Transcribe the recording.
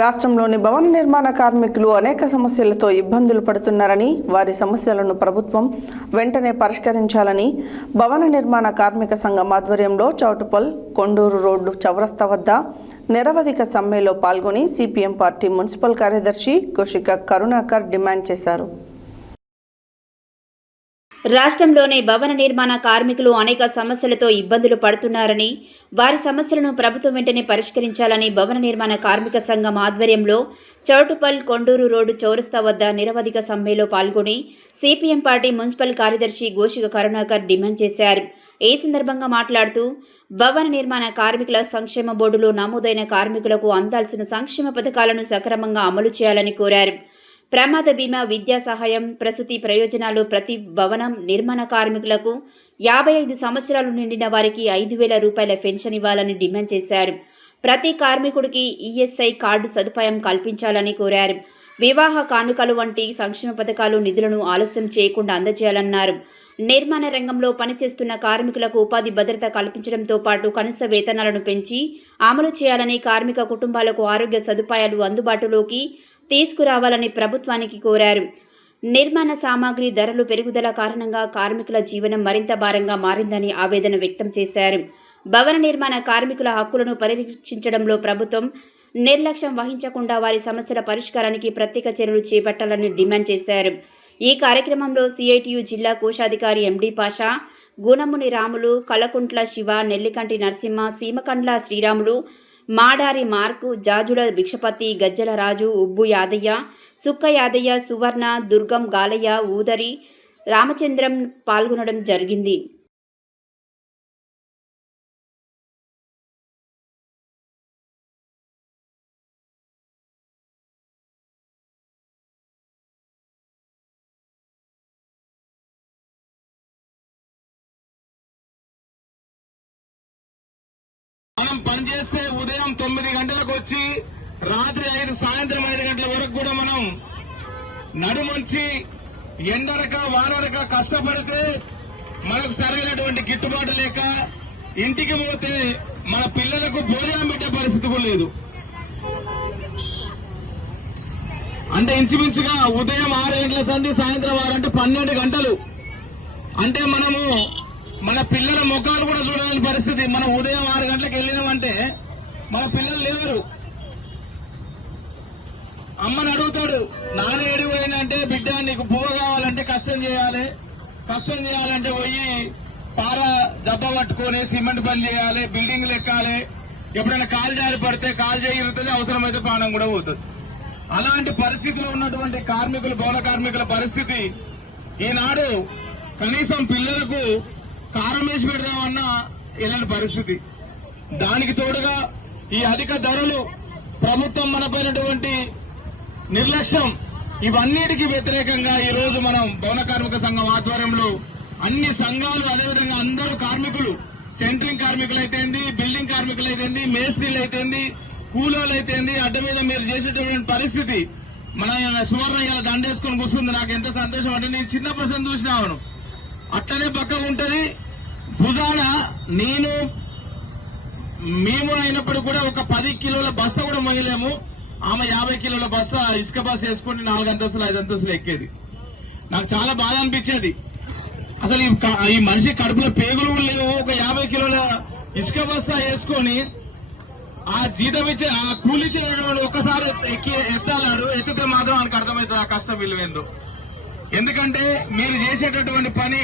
రాష్ట్రంలోని భవన నిర్మాణ కార్మికులు అనేక సమస్యలతో ఇబ్బందులు పడుతున్నారని, వారి సమస్యలను ప్రభుత్వం వెంటనే పరిష్కరించాలని భవన నిర్మాణ కార్మిక సంఘం ఆధ్వర్యంలో చౌటుప్పల్ కొండూరు రోడ్డు చౌరస్తా వద్ద నిరవధిక సమ్మెలో పాల్గొని సిపిఎం పార్టీ మున్సిపల్ కార్యదర్శి కోశిక కరుణాకర్ డిమాండ్ చేశారు. రాష్ట్రంలోని భవన నిర్మాణ కార్మికులు అనేక సమస్యలతో ఇబ్బందులు పడుతున్నారని, వారి సమస్యలను ప్రభుత్వం వెంటనే పరిష్కరించాలని భవన నిర్మాణ కార్మిక సంఘం ఆధ్వర్యంలో చౌటుప్పల్ కొండూరు రోడ్డు చౌరస్తా వద్ద నిరవధిక సమ్మెలో పాల్గొని సిపిఎం పార్టీ మున్సిపల్ కార్యదర్శి కోశిక కరుణాకర్ డిమాండ్ చేశారు. ఈ సందర్భంగా మాట్లాడుతూ భవన నిర్మాణ కార్మికుల సంక్షేమ బోర్డులో నమోదైన కార్మికులకు అందాల్సిన సంక్షేమ పథకాలను సక్రమంగా అమలు చేయాలని కోరారు. ప్రమాద బీమా, విద్యా సహాయం, ప్రసూతి ప్రయోజనాలు ప్రతి భవన నిర్మాణ కార్మికులకు 55 సంవత్సరాలు నిండిన వారికి 5,000 రూపాయల పెన్షన్ ఇవ్వాలని డిమాండ్ చేశారు. ప్రతి కార్మికుడికి ఈఎస్ఐ కార్డు సదుపాయం కల్పించాలని కోరారు. వివాహ కానుకలు వంటి సంక్షేమ పథకాలు నిధులను ఆలస్యం చేయకుండా అందజేయాలన్నారు. నిర్మాణ రంగంలో పనిచేస్తున్న కార్మికులకు ఉపాధి భద్రత కల్పించడంతో పాటు కనీస వేతనాలను పెంచి అమలు చేయాలని, కార్మిక కుటుంబాలకు ఆరోగ్య సదుపాయాలు అందుబాటులోకి తీసుకురావాలని ప్రభుత్వానికి కోరారు. నిర్మాణ సామాగ్రి ధరలు పెరుగుదల కారణంగా కార్మికుల జీవనం మరింత భారంగా మారిందని ఆవేదన వ్యక్తం చేశారు. భవన నిర్మాణ కార్మికుల హక్కులను పరిరక్షించడంలో ప్రభుత్వం నిర్లక్ష్యం వహించకుండా వారి సమస్యల పరిష్కారానికి ప్రత్యేక చర్యలు చేపట్టాలని డిమాండ్ చేశారు. ఈ కార్యక్రమంలో సిఐటియు జిల్లా కోశాధికారి ఎండి పాషా, గుణముని రాములు, కలకుంట్ల శివ, నెల్లికంటి నరసింహ, సీమకండ్ల శ్రీరాములు, మాడారి మార్కు, జాజుల భిక్షపతి, గజ్జల రాజు, ఉబ్బు యాదయ్య, సుక్క యాదయ్య, సువర్ణ, దుర్గం గాలయ్య, ఊదరి రామచంద్రం పాల్గొనడం జరిగింది. పనిచేస్తే ఉదయం 9 గంటలకు వచ్చి రాత్రి సాయంత్రం 5 గంటల వరకు కూడా మనం నడుమంచి ఎండరక వానరక కష్టపడితే మనకు సరైనటువంటి గిట్టుబాటు లేక ఇంటికి పోతే మన పిల్లలకు భోజనం పెట్టే పరిస్థితి కూడా లేదు. అంటే ఇంచుమించుగా ఉదయం 6 గంటల సంధి, సాయంత్రం 6 అంటే 12 గంటలు. అంటే మనము మన పిల్లల ముఖాలు కూడా చూడలేని పరిస్థితి. మనం ఉదయం 6 గంటలకు వెళ్ళినామంటే మన పిల్లలు లేవరు. అమ్మని అడుగుతాడు, నాన్న ఏడికి పోయిందంటే, బిడ్డ నీకు పువ్వు కావాలంటే కష్టం చేయాలంటే పోయి పార జబ్బ పట్టుకొని సిమెంట్ పని చేయాలి, బిల్డింగ్లు ఎక్కాలి. ఎప్పుడైనా కాలు జారి పడితే కాలు చేయిరుతుంది, అవసరమైతే ప్రాణం కూడా పోతుంది. అలాంటి పరిస్థితిలో ఉన్నటువంటి కార్మికులు, భవన కార్మికుల పరిస్థితి ఈనాడు కనీసం పిల్లలకు కారం వేసి పెడదామన్నా ఇలాంటి పరిస్థితి. దానికి తోడుగా ఈ అధిక ధరలు, ప్రభుత్వం మనపైనటువంటి నిర్లక్ష్యం, ఇవన్నిటికీ వ్యతిరేకంగా ఈ రోజు మనం భవన కార్మిక సంఘం ఆధ్వర్యంలో అన్ని సంఘాలు, అదేవిధంగా అందరూ కార్మికులు, సెంట్రింగ్ కార్మికులు అయితేంది, బిల్డింగ్ కార్మికులు అయితేంది, మేస్త్రీలు అయితేంది, కూలోళ్ళు అయితేంది, అడ్డ మీద మీరు చేసేటటువంటి పరిస్థితి. మన సువర్ణ ఇలా దండేసుకొని కూర్చుంది. నాకు ఎంత సంతోషం అంటే, నేను చిన్న పర్సన్ చూసినాను, అట్లనే పక్కకు ఉంటది భుజాన. మేము అయినప్పుడు కూడా ఒక 10 కిలోల బస్తా కూడా మోయలేము. ఆమె 50 కిలోల బస్తా ఇసుక బస్సు వేసుకుని 4 అంతస్తులు 5 అంతస్తులు ఎక్కేది. నాకు చాలా బాధ అనిపించేది. అసలు ఈ మనిషి కడుపులో పేగులు లేవు. ఒక 50 కిలోల ఇసుక బస్తా వేసుకొని ఆ జీతం ఇచ్చే, ఆ కూలిచ్చినటువంటి ఒక్కసారి ఎత్తాలాడు. ఎత్తితే మాత్రం ఆయనకు అర్థమవుతుంది ఆ కష్టం విలువేందో. ఎందుకంటే మీరు చేసేటటువంటి పని